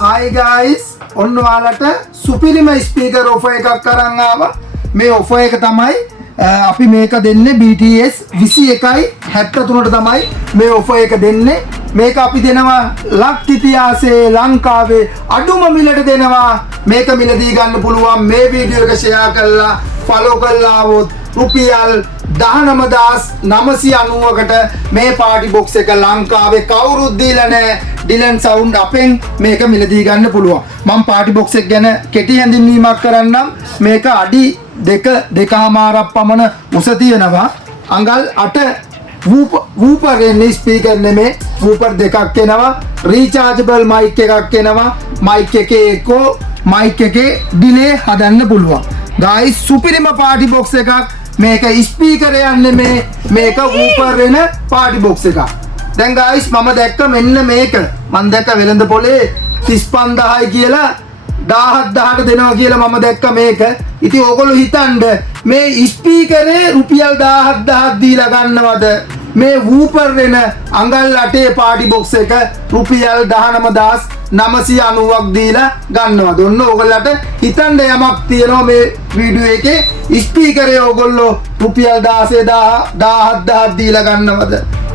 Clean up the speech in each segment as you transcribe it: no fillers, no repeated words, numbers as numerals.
Hi guys, ඔන්න ඔයාලට සුපිරිම ස්පීකර් ඔෆර් එකක් අරන් ආවා. මේ ඔෆර් එක තමයි අපි මේක දෙන්නේ BTS 21.73ට තමයි මේ ඔෆර් එක දෙන්නේ. මේක අපි දෙනවා ලක් ඉතිහාසයේ ලංකාවේ අඩුම මිලට දෙනවා. මේක මිලදී ගන්න පුළුවන් මේ වීඩියෝ එක ෂෙයා කරලා ෆලෝ කරලා આવොත් රුපියල් 19990කට මේ පාටි බොක්ස් එක ලංකාවේ කවුරුත් දීලා නැහැ. ඩිලන් සවුන්ඩ් අපෙන් මේක මිලදී ගන්න පුළුවන්. මම පාටි බොක්ස් එක ගැන කෙටි හැඳින්වීමක් කරන්නම්. මේක අඩි 2.5 පමණ උස තියෙනවා. අඟල් 8 වූපර් එන්නේ ස්පීකර් නෙමේ. වූපර් දෙකක් එනවා. රීචාර්ජබල් මයික් එකක් එනවා. මයික් එකේ එකෝ මයික් එකේ ඩිලේ හදන්න පුළුවන්. ගයිස් සුපිරිම පාටි බොක්ස් එකක්. මේක ස්පීකර් යන්නේ මේක වූපර් වෙන පාටි බොක්ස් එකක්. දැන් ගයිස් මම දැක්ක මෙන්න මේක. මම දැක්ක වෙළඳ පොලේ 35000යි කියලා 17000ට දෙනවා කියලා මම දැක්ක මේක. ඉතින් ඕගොල්ලෝ හිතන්න මේ ස්පීකරේ රුපියල් 17000ක් දීලා ගන්නවද? මේ වූපර් වෙන අඟල් 8 පාටි බොක්ස් එක රුපියල් 19990ක් දීලා ගන්නවද? ඔන්න ඕගොල්ලන්ට හිතන්න යමක් තියෙනවා මේ වීඩියෝ එකේ. ස්පීකරේ ඕගොල්ලෝ රුපියල් 17000ක් දීලා ගන්නවද?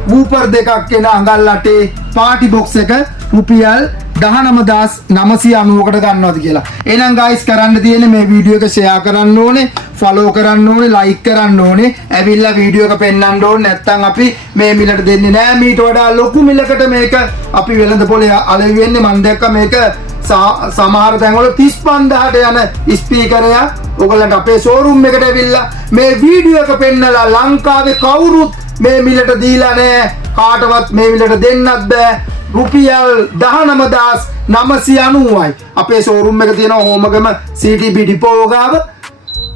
වූපර් දෙකක් එන අඟල් 8 පාටි බොක්ස් එක රුපියල් 19990කට ගන්නවද කියලා. එහෙනම් ගයිස් කරන්න තියෙන්නේ මේ වීඩියෝ එක ෂෙයා කරන්න ඕනේ, ෆලෝ කරන්න ඕනේ, ලයික් කරන්න ඕනේ. ඇවිල්ලා වීඩියෝ එක පෙන්වන්න ඕනේ. නැත්නම් අපි මේ මිලට දෙන්නේ නැහැ. මීට වඩා ලොකු මිලකට මේක අපි වෙළඳ පොලේ අලෙවි වෙන්නේ. මම දැක්ක මේක සමහර තැන්වල 35000ට යන ස්පීකරයක්. ඔයගලන්ට අපේ ෂෝරූම් එකට ඇවිල්ලා මේ වීඩියෝ එක පෙන්නලා ලංකාවේ කවුරුත් මේ මිලට දීලා නැහැ. කාටවත් මේ මිලට දෙන්නත් බෑ. රුපියල් 19990යි. අපේ ෂෝරූම් එක තියෙනවා හෝමගම CTB ඩිපෝ ගාව.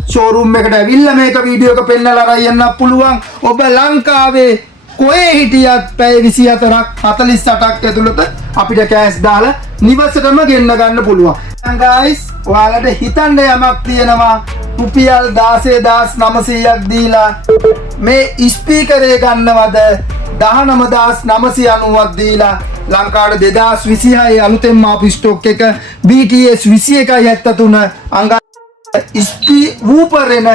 ෂෝරූම් එකට ඇවිල්ලා මේක වීඩියෝ එක පෙන්නලා අරන් යන්න පුළුවන්. ඔබ ලංකාවේ කොහේ හිටියත් පැය 24ක් 48ක් ඇතුළත අපිට කෑෂ් දාලා නිවසටම ගෙන්න ගන්න පුළුවන්. දැන් ගයිස් ඔයාලට හිතන්න යමක් තියෙනවා. රුපියල් 16900ක් දීලා මේ ස්පීකරේ ගන්නවද? 19990ක් දීලා ලංකාවට 2026 අලුතෙන්ම ආපු ස්ටොක් එක BTS 21.73 අංග වූපර් එන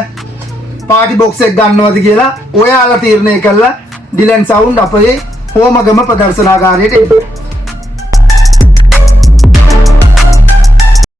පාටි බොක්ස් එක ගන්නවද කියලා ඔයාලා තීරණය කළා. ඩිලන් සවුන්ඩ් අපේ හෝමගම ප්‍රදර්ශනාගාරයට එන්න.